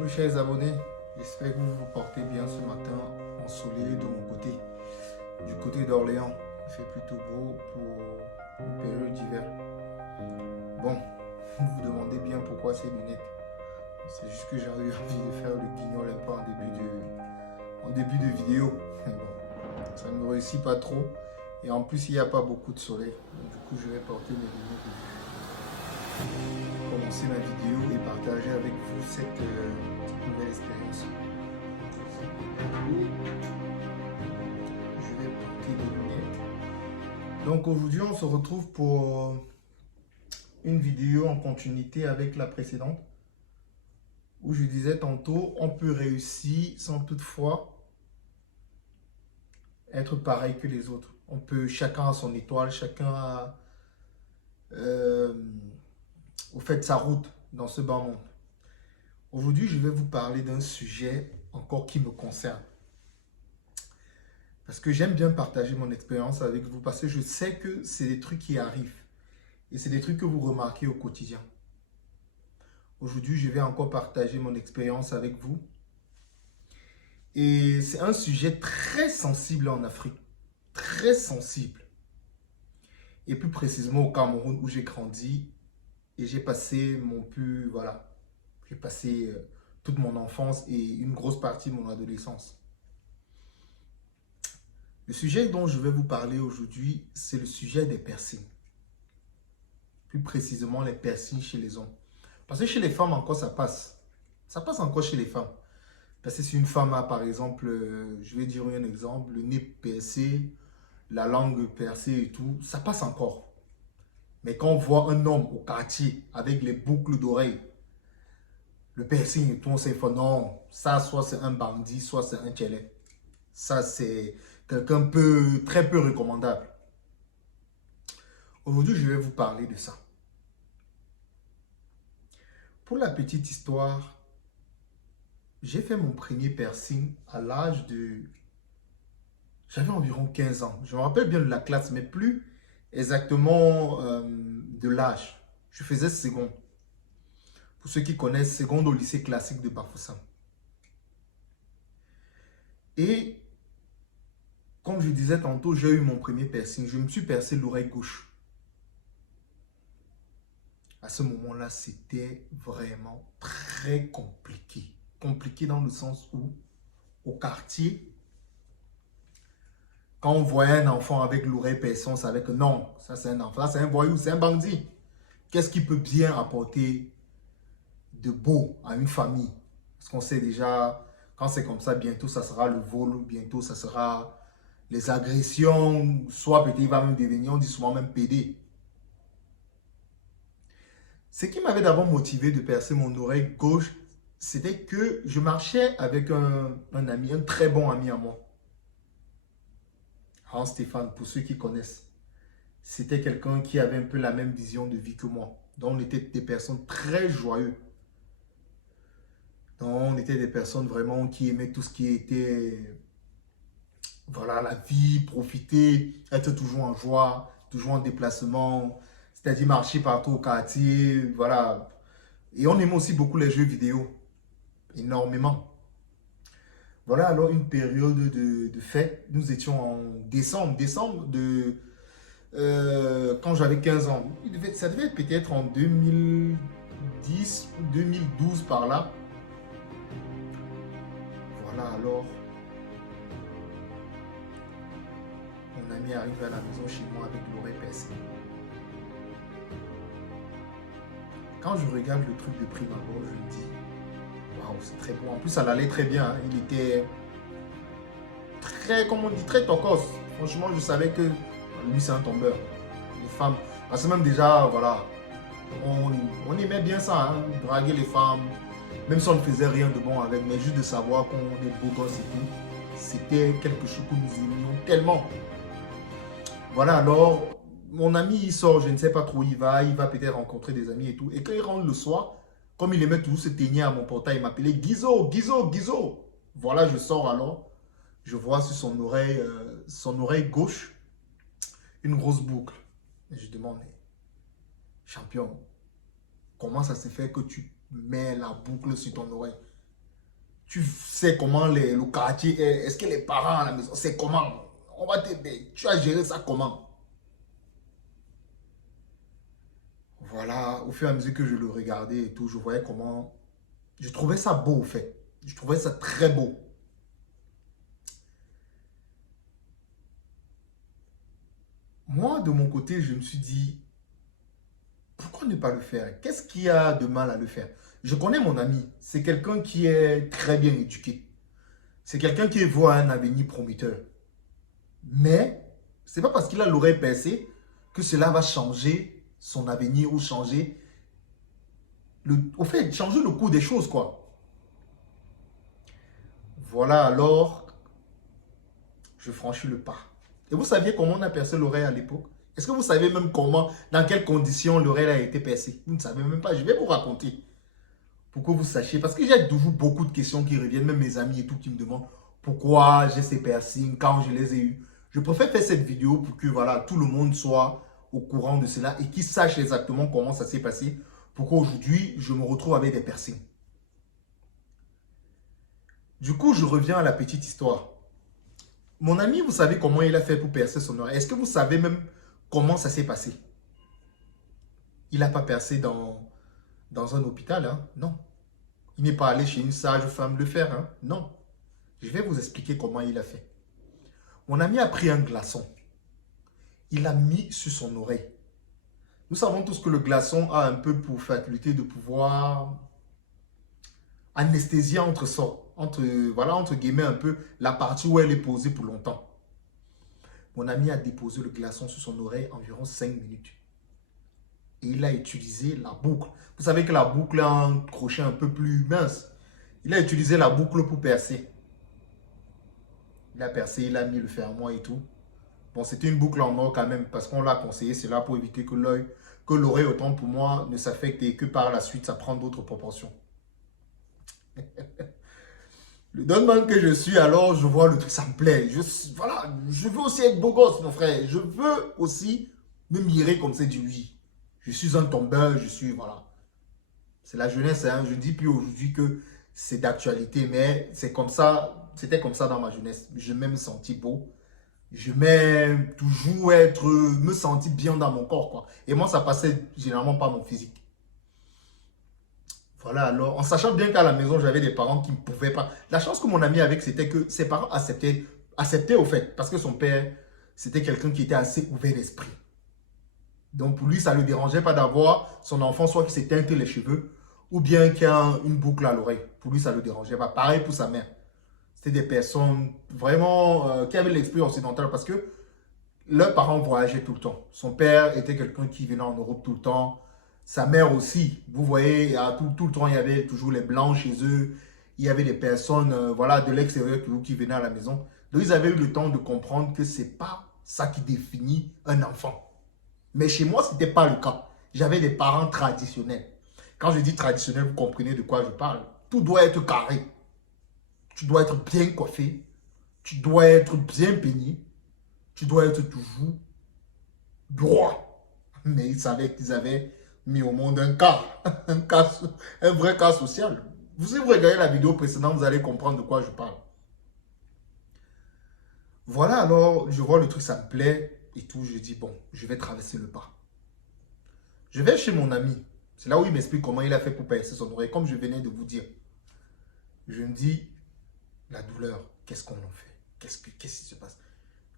Bonjour chers abonnés, j'espère que vous vous portez bien ce matin ensoleillé de mon côté. Du côté d'Orléans, il fait plutôt beau pour une période d'hiver. Bon, vous vous demandez bien pourquoi ces lunettes. C'est juste que j'ai eu envie de faire le guignol un peu en début de vidéo. Mais bon, ça ne me réussit pas trop. Et en plus, il n'y a pas beaucoup de soleil. Donc, du coup, je vais porter mes lunettes de vue. Commencer ma vidéo et partager avec vous cette nouvelle expérience. Je vais porter mes lunettes. Donc aujourd'hui, on se retrouve pour une vidéo en continuité avec la précédente, où je disais tantôt, on peut réussir sans toutefois être pareil que les autres. On peut, chacun a son étoile, chacun a au fait sa route dans ce bas monde. Aujourd'hui, je vais vous parler d'un sujet encore qui me concerne. Parce que j'aime bien partager mon expérience avec vous, parce que je sais que c'est des trucs qui arrivent. Et c'est des trucs que vous remarquez au quotidien. Aujourd'hui, je vais encore partager mon expérience avec vous. Et c'est un sujet très sensible en Afrique. Très sensible. Et plus précisément au Cameroun où j'ai grandi. Et j'ai passé j'ai passé toute mon enfance et une grosse partie de mon adolescence. Le sujet dont je vais vous parler aujourd'hui, c'est le sujet des piercings. Plus précisément, les piercings chez les hommes. Parce que chez les femmes, encore, ça passe. Ça passe encore chez les femmes. Parce que si une femme a, par exemple, je vais dire un exemple, le nez percé, la langue percée et tout, ça passe encore. Mais quand on voit un homme au quartier avec les boucles d'oreilles, le piercing et tout, on s'est dit, non, ça, soit c'est un bandit, soit c'est un tchelé. Ça, c'est quelqu'un très peu recommandable. Aujourd'hui, je vais vous parler de ça. Pour la petite histoire, j'ai fait mon premier piercing à l'âge de... J'avais environ 15 ans. Je me rappelle bien de la classe, mais plus exactement de l'âge. Je faisais seconde. Pour ceux qui connaissent, seconde au lycée classique de Bafoussam. Et comme je disais tantôt, j'ai eu mon premier piercing. Je me suis percé l'oreille gauche. À ce moment-là, c'était vraiment très compliqué. Compliqué dans le sens où, au quartier, quand on voyait un enfant avec l'oreille percée, on savait que non, ça c'est un enfant, ça c'est un voyou, c'est un bandit. Qu'est-ce qui peut bien apporter de beau à une famille? Parce qu'on sait déjà, quand c'est comme ça, bientôt ça sera le vol, bientôt ça sera les agressions, soit peut-être il va même devenir, on dit souvent même PD. Ce qui m'avait d'abord motivé de percer mon oreille gauche, c'était que je marchais avec un ami, un très bon ami à moi. Hans Stéphane, pour ceux qui connaissent. C'était quelqu'un qui avait un peu la même vision de vie que moi. Donc, on était des personnes très joyeuses. Donc, on était des personnes vraiment qui aimaient tout ce qui était, voilà, la vie, profiter, être toujours en joie, toujours en déplacement, c'est-à-dire marcher partout au quartier, voilà. Et on aimait aussi beaucoup les jeux vidéo, énormément. Voilà alors une période de fête. Nous étions en décembre quand j'avais 15 ans. Ça devait être peut-être en 2010 ou 2012 par là. Voilà alors. Mon ami arrive à la maison chez moi avec l'oreille percée. Quand je regarde le truc de prime abord, je me dis, waouh, c'est très beau. En plus, ça allait très bien. Hein. Il était très, comme on dit, très tocos. Franchement, je savais que lui, c'est un tombeur. Les femmes, parce que même déjà, voilà, on aimait bien ça, hein, draguer les femmes, même si on ne faisait rien de bon avec, mais juste de savoir qu'on est beau gosse et tout, c'était quelque chose que nous aimions tellement. Voilà, alors, mon ami, il sort, je ne sais pas trop où il va peut-être rencontrer des amis et tout, et quand il rentre le soir, comme il aimait toujours se teigner à mon portail, il m'appelait Guizo, Guizo, Guizo. Voilà, je sors alors, je vois sur son oreille gauche, une grosse boucle. Et je demande, champion, comment ça se fait que tu mets la boucle sur ton oreille? Tu sais comment le quartier est. Est-ce que les parents à la maison, c'est comment? On va t'aider. Tu as géré ça comment? Voilà, au fur et à mesure que je le regardais et tout, je voyais comment... Je trouvais ça beau, au fait. Je trouvais ça très beau. Moi, de mon côté, je me suis dit, pourquoi ne pas le faire? Qu'est-ce qu'il y a de mal à le faire? Je connais mon ami. C'est quelqu'un qui est très bien éduqué. C'est quelqu'un qui voit un avenir prometteur. Mais, c'est pas parce qu'il a l'oreille percée que cela va changer son avenir ou changer au fait, changer le cours des choses, quoi. Voilà, alors, je franchis le pas. Et vous saviez comment on a percé l'oreille à l'époque? Est-ce que vous savez même comment, dans quelles conditions l'oreille a été percée? Vous ne savez même pas. Je vais vous raconter pour que vous sachiez. Parce que j'ai toujours beaucoup de questions qui reviennent, même mes amis et tout qui me demandent pourquoi j'ai ces piercings, quand je les ai eus. Je préfère faire cette vidéo pour que voilà, tout le monde soit au courant de cela et qu'il sache exactement comment ça s'est passé pour qu'aujourd'hui, je me retrouve avec des piercings. Du coup, je reviens à la petite histoire. Mon ami, vous savez comment il a fait pour percer son oreille? Est-ce que vous savez même comment ça s'est passé? Il n'a pas percé dans un hôpital, hein? Non. Il n'est pas allé chez une sage-femme le faire, hein? Non. Je vais vous expliquer comment il a fait. Mon ami a pris un glaçon. Il l'a mis sur son oreille. Nous savons tous que le glaçon a un peu pour faculté de pouvoir anesthésier entre guillemets un peu la partie où elle est posée pour longtemps. Mon ami a déposé le glaçon sur son oreille environ 5 minutes. Et il a utilisé la boucle. Vous savez que la boucle a un crochet un peu plus mince. Il a utilisé la boucle pour percer. Il a percé, il a mis le fermoir et tout. Bon, c'était une boucle en or quand même, parce qu'on l'a conseillé. C'est là pour éviter que l'oreille, autant pour moi, ne s'affecte et que par la suite, ça prend d'autres proportions. Le donne que je suis, alors je vois le truc, ça me plaît. Voilà, je veux aussi être beau gosse, mon frère. Je veux aussi me mirer comme c'est du lui. Je suis un tombeur, voilà. C'est la jeunesse, hein. Je ne dis plus aujourd'hui que c'est d'actualité, mais c'est comme ça, c'était comme ça dans ma jeunesse. Je m'aime sentir beau. Je m'aime toujours me sentir bien dans mon corps, quoi. Et moi, ça passait généralement par mon physique. Voilà, alors, en sachant bien qu'à la maison, j'avais des parents qui ne pouvaient pas. La chance que mon ami avait, c'était que ses parents acceptaient au fait, parce que son père, c'était quelqu'un qui était assez ouvert d'esprit. Donc, pour lui, ça ne le dérangeait pas d'avoir son enfant, soit qui s'est teinté les cheveux, ou bien qu'il y a une boucle à l'oreille. Pour lui, ça ne le dérangeait pas. Pareil pour sa mère. C'était des personnes vraiment qui avaient l'esprit occidental, parce que leurs parents voyageaient tout le temps. Son père était quelqu'un qui venait en Europe tout le temps. Sa mère aussi, vous voyez, tout le temps, il y avait toujours les Blancs chez eux. Il y avait des personnes voilà, de l'extérieur toujours qui venaient à la maison. Donc, ils avaient eu le temps de comprendre que ce n'est pas ça qui définit un enfant. Mais chez moi, ce n'était pas le cas. J'avais des parents traditionnels. Quand je dis traditionnel, vous comprenez de quoi je parle. Tout doit être carré. Tu dois être bien coiffé. Tu dois être bien peigné. Tu dois être toujours droit. Mais ils savaient qu'ils avaient mis au monde un cas, un vrai cas social. Si vous regardez la vidéo précédente, vous allez comprendre de quoi je parle. Voilà, alors je vois le truc, ça me plaît et tout. Je dis, bon, je vais traverser le pas. Je vais chez mon ami. C'est là où il m'explique comment il a fait pour percer son oreille. Comme je venais de vous dire, je me dis, la douleur, qu'est-ce qu'on en fait? Qu'est-ce qui se passe?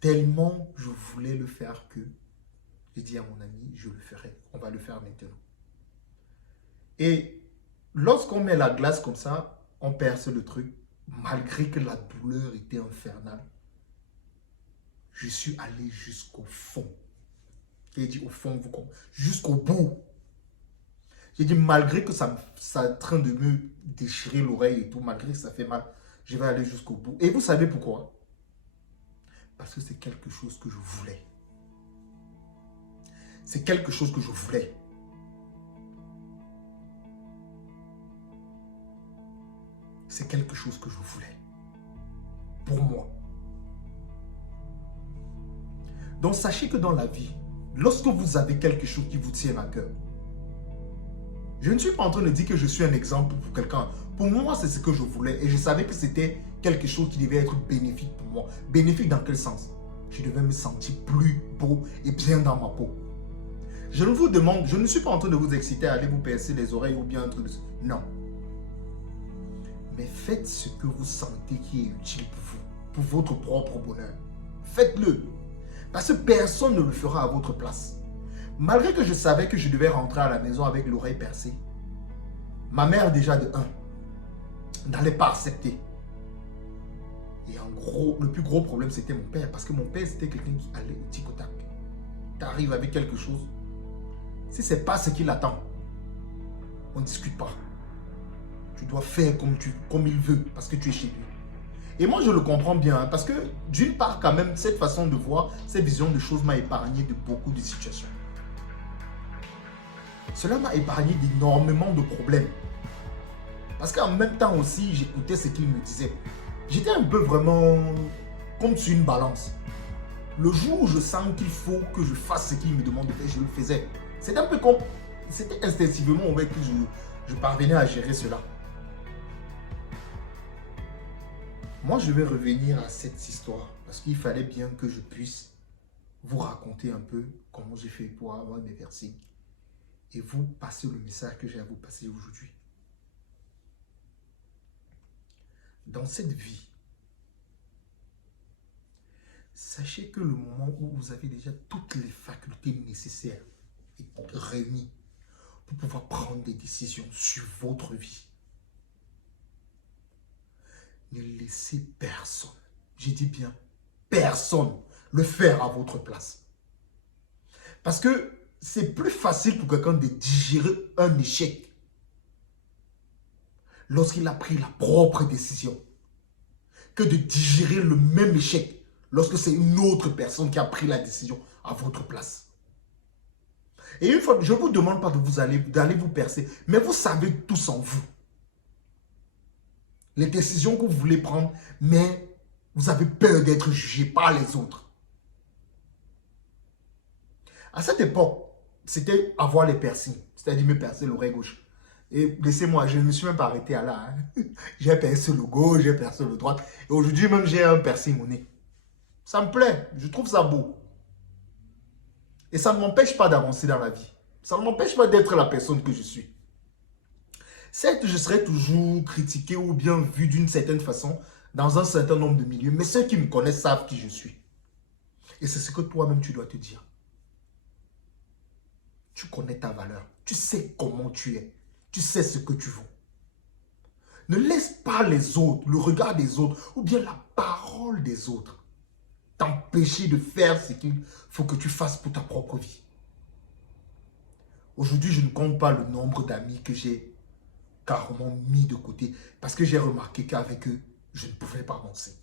Tellement je voulais le faire que j'ai dit à mon ami, je le ferai. On va le faire maintenant. Et lorsqu'on met la glace comme ça, on perce le truc. Malgré que la douleur était infernale, je suis allé jusqu'au fond. J'ai dit au fond, jusqu'au bout. J'ai dit malgré que ça est en train de me déchirer l'oreille et tout, malgré que ça fait mal, je vais aller jusqu'au bout. Et vous savez pourquoi? Parce que c'est quelque chose que je voulais. C'est quelque chose que je voulais. C'est quelque chose que je voulais. Pour moi. Donc sachez que dans la vie, lorsque vous avez quelque chose qui vous tient à cœur, Je ne suis pas en train de dire que je suis un exemple pour quelqu'un. Pour moi, c'est ce que je voulais. Et je savais que c'était quelque chose qui devait être bénéfique pour moi. Bénéfique dans quel sens? Je devais me sentir plus beau et bien dans ma peau. Je ne vous demande, je ne suis pas en train de vous exciter à aller vous percer les oreilles ou bien un truc de... Non. Mais faites ce que vous sentez qui est utile pour vous, pour votre propre bonheur. Faites-le. Parce que personne ne le fera à votre place. Malgré que je savais que je devais rentrer à la maison avec l'oreille percée, ma mère déjà de 1 n'allait pas accepter. Et en gros, le plus gros problème c'était mon père. Parce que mon père c'était quelqu'un qui allait au tic au tac. Tu arrives avec quelque chose. Si ce n'est pas ce qu'il attend, on ne discute pas. Tu dois faire comme il veut parce que tu es chez lui. Et moi, je le comprends bien hein, parce que d'une part, quand même, cette façon de voir, cette vision de choses m'a épargné de beaucoup de situations. Cela m'a épargné d'énormément de problèmes. Parce qu'en même temps aussi, j'écoutais ce qu'il me disait. J'étais un peu vraiment comme sur une balance. Le jour où je sens qu'il faut que je fasse ce qu'il me demande de faire, je le faisais. C'était un peu comme... C'était instinctivement que je parvenais à gérer cela. Moi, je vais revenir à cette histoire parce qu'il fallait bien que je puisse vous raconter un peu comment j'ai fait pour avoir des versets et vous passer le message que j'ai à vous passer aujourd'hui. Dans cette vie, sachez que le moment où vous avez déjà toutes les facultés nécessaires est réunies pour pouvoir prendre des décisions sur votre vie, ne laissez personne, j'ai dit bien personne, le faire à votre place. Parce que c'est plus facile pour quelqu'un de digérer un échec lorsqu'il a pris la propre décision que de digérer le même échec lorsque c'est une autre personne qui a pris la décision à votre place. Et une fois, je ne vous demande pas d'aller vous percer, mais vous savez tous en vous les décisions que vous voulez prendre, mais vous avez peur d'être jugé par les autres. À cette époque, c'était avoir les piercings, c'est-à-dire me percer l'oreille gauche. Et laissez-moi, je ne me suis même pas arrêté à là. Hein. J'ai percé le gauche, j'ai percé le droit. Et aujourd'hui même, j'ai un piercing au nez. Ça me plaît, je trouve ça beau. Et ça ne m'empêche pas d'avancer dans la vie. Ça ne m'empêche pas d'être la personne que je suis. Certes, je serai toujours critiqué ou bien vu d'une certaine façon dans un certain nombre de milieux, mais ceux qui me connaissent savent qui je suis. Et c'est ce que toi-même tu dois te dire. Tu connais ta valeur. Tu sais comment tu es. Tu sais ce que tu vaux. Ne laisse pas les autres, le regard des autres ou bien la parole des autres t'empêcher de faire ce qu'il faut que tu fasses pour ta propre vie. Aujourd'hui, je ne compte pas le nombre d'amis que j'ai carrément mis de côté parce que j'ai remarqué qu'avec eux, je ne pouvais pas avancer.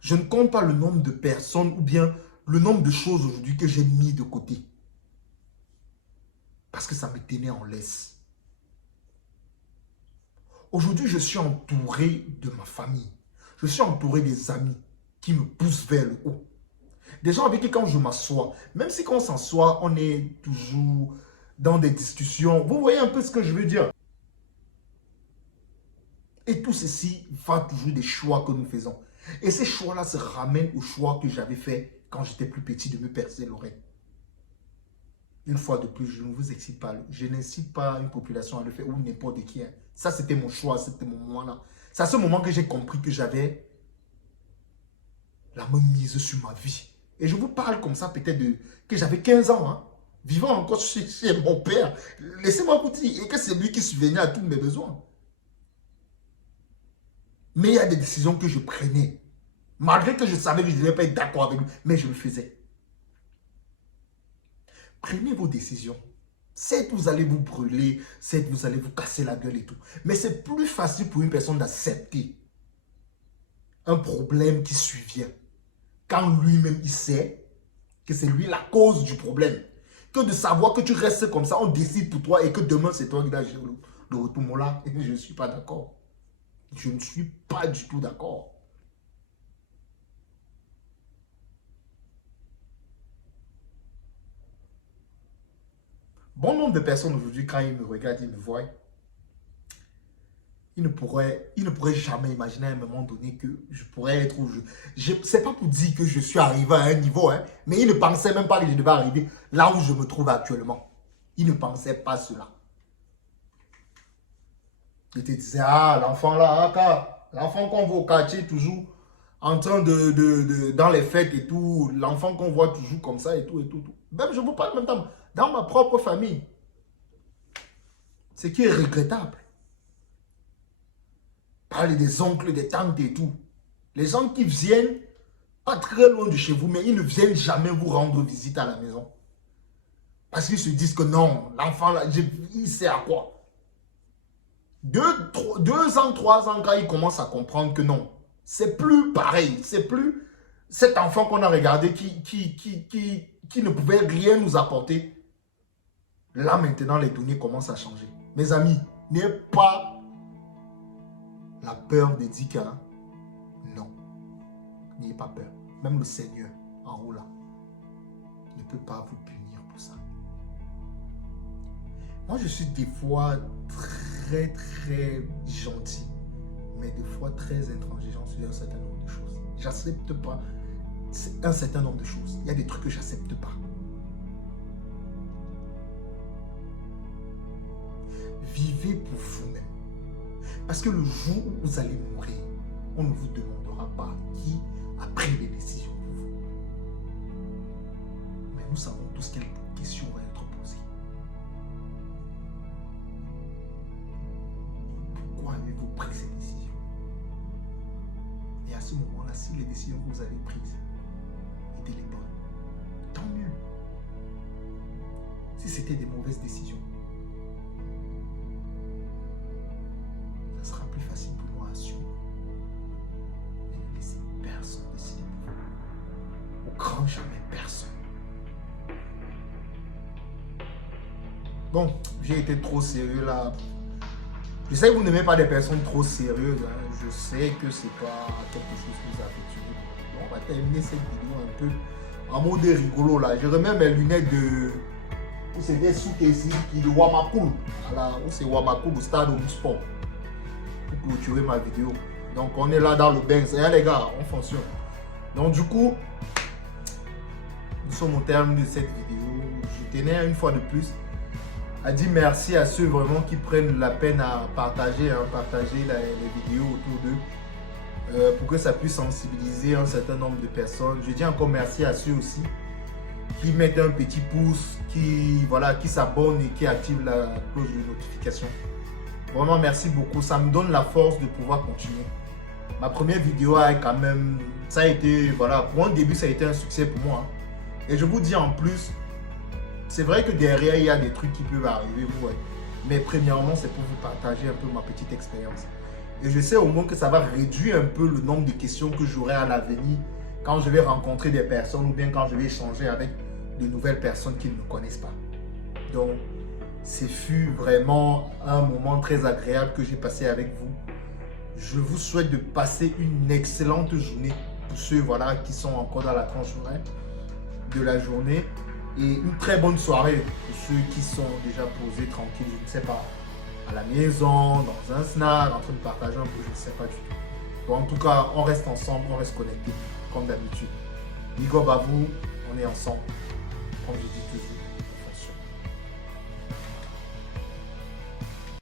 Je ne compte pas le nombre de personnes ou bien le nombre de choses aujourd'hui que j'ai mis de côté parce que ça me tenait en laisse. Aujourd'hui, je suis entouré de ma famille. Je suis entouré des amis qui me poussent vers le haut. Des gens avec qui quand je m'assois, même si quand on s'assoit, on est toujours dans des discussions. Vous voyez un peu ce que je veux dire? Et tout ceci va toujours des choix que nous faisons. Et ces choix-là se ramènent aux choix que j'avais fait quand j'étais plus petit de me percer l'oreille. Une fois de plus, je ne vous excite pas. Je n'incite pas une population à le faire ou n'importe qui. Ça, c'était mon choix, c'était mon moment-là. C'est à ce moment que j'ai compris que j'avais la main mise sur ma vie. Et je vous parle comme ça peut-être que j'avais 15 ans, hein, vivant encore chez mon père. Laissez-moi vous dire, et que c'est lui qui subvenait à tous mes besoins. Mais il y a des décisions que je prenais. Malgré que je savais que je ne devais pas être d'accord avec lui, mais je le faisais. Prenez vos décisions. Certes, vous allez vous brûler, certes, vous allez vous casser la gueule et tout. Mais c'est plus facile pour une personne d'accepter un problème qui survient quand lui-même il sait que c'est lui la cause du problème. Que de savoir que tu restes comme ça, on décide pour toi et que demain c'est toi qui dois gérer le retour là. Je ne suis pas d'accord. Je ne suis pas du tout d'accord. Bon nombre de personnes aujourd'hui, quand ils me regardent, ils me voient, ils ne pourraient jamais imaginer à un moment donné que je pourrais être où je c'est pas pour dire que je suis arrivé à un niveau, hein, mais ils ne pensaient même pas que je devais arriver là où je me trouve actuellement. Ils ne pensaient pas cela. Ils te disaient, ah, l'enfant là, l'enfant qu'on voit au quartier toujours en train dans les fêtes et tout, l'enfant qu'on voit toujours comme ça et tout, et tout, tout. Même je vous parle même dans ma propre famille. Ce qui est regrettable. Parler des oncles, des tantes et tout. Les gens qui viennent pas très loin de chez vous, mais ils ne viennent jamais vous rendre visite à la maison. Parce qu'ils se disent que non, l'enfant là, il sait à quoi. 2 ans, 3 ans, quand il commence à comprendre que non, c'est plus pareil, c'est plus cet enfant qu'on a regardé qui ne pouvait rien nous apporter. Là maintenant, les données commencent à changer. Mes amis, n'ayez pas la peur de dire que non, n'ayez pas peur. Même le Seigneur en haut là ne peut pas vous punir pour ça. Moi, je suis des fois très gentil, mais des fois très intransigeant sur un certain nombre de choses. J'accepte pas un certain nombre de choses. Il y a des trucs que j'accepte pas. Vivez pour vous-même. Parce que le jour où vous allez mourir, on ne vous demandera pas qui a pris les décisions pour vous. Mais nous savons tous quelle question va être posée. Pourquoi avez-vous pris ces décisions? Et à ce moment-là, si les décisions que vous avez prises étaient les bonnes, tant mieux. Si c'était des mauvaises décisions, ça sera plus facile pour moi à assumer. Mais ne laissez personne décider pour vous. Au grand jamais personne. Bon, j'ai été trop sérieux là. Je sais que vous n'aimez pas des personnes trop sérieuses. Hein. Je sais que c'est pas quelque chose qui vous affectionne. On va terminer cette vidéo un peu en mode rigolo là. Je remets mes lunettes de... C'est des sous ici qui de Wamakoul. Voilà, c'est Wamakoul au stade au sport. Pour clôturer ma vidéo. Donc on est là dans le Benz. Et les gars, on fonctionne. Donc du coup, nous sommes au terme de cette vidéo. Je tenais une fois de plus à dire merci à ceux vraiment qui prennent la peine à partager, les vidéos autour d'eux pour que ça puisse sensibiliser un certain nombre de personnes. Je dis encore merci à ceux aussi qui mettent un petit pouce, qui s'abonnent et qui activent la cloche de notification. Vraiment merci beaucoup, ça me donne la force de pouvoir continuer. Ma première vidéo a quand même, ça a été, voilà, pour un début ça a été un succès pour moi. Et je vous dis en plus, c'est vrai que derrière, il y a des trucs qui peuvent arriver, vous voyez. Mais premièrement, c'est pour vous partager un peu ma petite expérience. Et je sais au moins que ça va réduire un peu le nombre de questions que j'aurai à l'avenir quand je vais rencontrer des personnes ou bien quand je vais échanger avec de nouvelles personnes qui ne me connaissent pas. Donc, ce fut vraiment un moment très agréable que j'ai passé avec vous. Je vous souhaite de passer une excellente journée pour ceux qui sont encore dans la tranche horaire de la journée. Et une très bonne soirée pour ceux qui sont déjà posés tranquilles, je ne sais pas, à la maison, dans un snack, en train de partager un peu, je ne sais pas du tout. Bon, en tout cas, on reste ensemble, on reste connectés, comme d'habitude. Big up à vous, on est ensemble, comme je dis toujours.